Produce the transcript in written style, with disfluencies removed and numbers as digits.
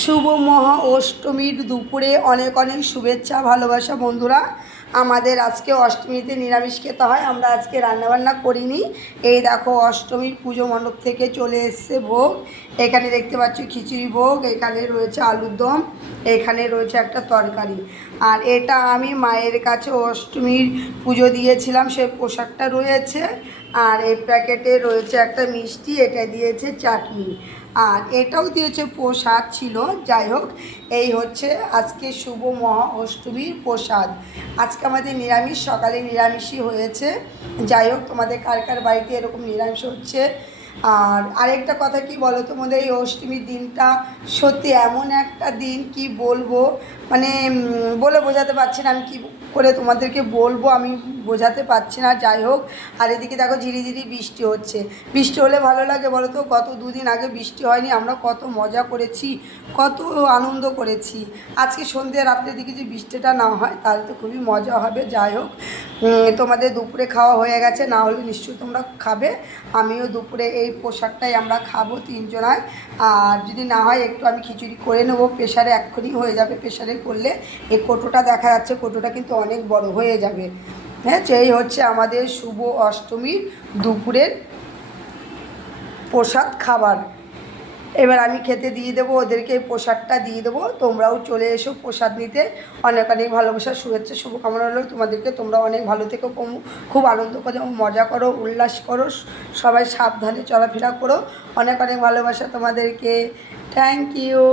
শুভ মহা অষ্টমীর দুপুরে অনেক অনেক শুভেচ্ছা ভালোবাসা বন্ধুরা। আমাদের আজকে অষ্টমীতে নিরামিষ খেতে হয়, আমরা আজকে রান্নাবান্না করিনি। এই দেখো অষ্টমীর পুজো মণ্ডপ থেকে চলে এসছে ভোগ। এখানে দেখতে পাচ্ছ খিচুড়ি ভোগ, এখানে রয়েছে আলুর দম, এখানে রয়েছে একটা তরকারি। আর এটা আমি মায়ের কাছে অষ্টমীর পুজো দিয়েছিলাম, সেই পোশাকটা রয়েছে। আর এই প্যাকেটে রয়েছে একটা মিষ্টি, এটা দিয়েছে চাটনি, আর এটাও দিয়েছে প্রসাদ ছিল। যাই হোক, এই হচ্ছে আজকে শুভ মহা অষ্টমীর প্রসাদ। আজকে আমাদের নিরামিষ, সকালে নিরামিষই হয়েছে। যাই হোক, তোমাদের কার কার বাড়িতে এরকম নিরামিষ হচ্ছে? আর আরেকটা কথা কি বলো, তোমাদের এই অষ্টমীর দিনটা সত্যি এমন একটা দিন, কি বলবো, মানে বলে বোঝাতে পারছি না। আমি কী করে তোমাদেরকে বলবো, আমি বোঝাতে পারছি না। যাই হোক, আর এদিকে দেখো ঝিরিঝিরি বৃষ্টি হচ্ছে। বৃষ্টি হলে ভালো লাগে বলো তো? গত দুদিন আগে বৃষ্টি হয়নি, আমরা কত মজা করেছি, কত আনন্দ করেছি। আজকে সন্ধ্যে রাত্রের দিকে যে বৃষ্টিটা না হয় তাহলে তো খুবই মজা হবে। যাই হোক, তোমাদের দুপুরে খাওয়া হয়ে গেছে, না হলে নিশ্চয়ই তোমরা খাবে। আমিও দুপুরে এই পোশাকটাই আমরা খাবো তিনজনায়। আর যদি না হয় একটু আমি খিচুড়ি করে নেবো, প্রেশারে এক্ষুনি হয়ে যাবে। প্রেশারে করলে এই কোটোটা দেখা যাচ্ছে, কোটোটা কিন্তু অনেক বড় হয়ে যাবে। হ্যাঁ, এই হচ্ছে আমাদের শুভ অষ্টমীর দুপুরের প্রসাদ খাবার। এবার আমি খেতে দিয়ে দেবো ওদেরকে, প্রসাদটা দিয়ে দেবো। তোমরাও চলে এসো প্রসাদ নিতে। অনেক অনেক ভালোবাসা, শুভেচ্ছা, শুভকামনা হলো তোমাদেরকে। তোমরা অনেক ভালো থেকো, খুব আনন্দ করো, মজা করো, উল্লাস করো, সবাই সাবধানে চলাফেরা করো। অনেক অনেক ভালোবাসা তোমাদেরকে। Thank you.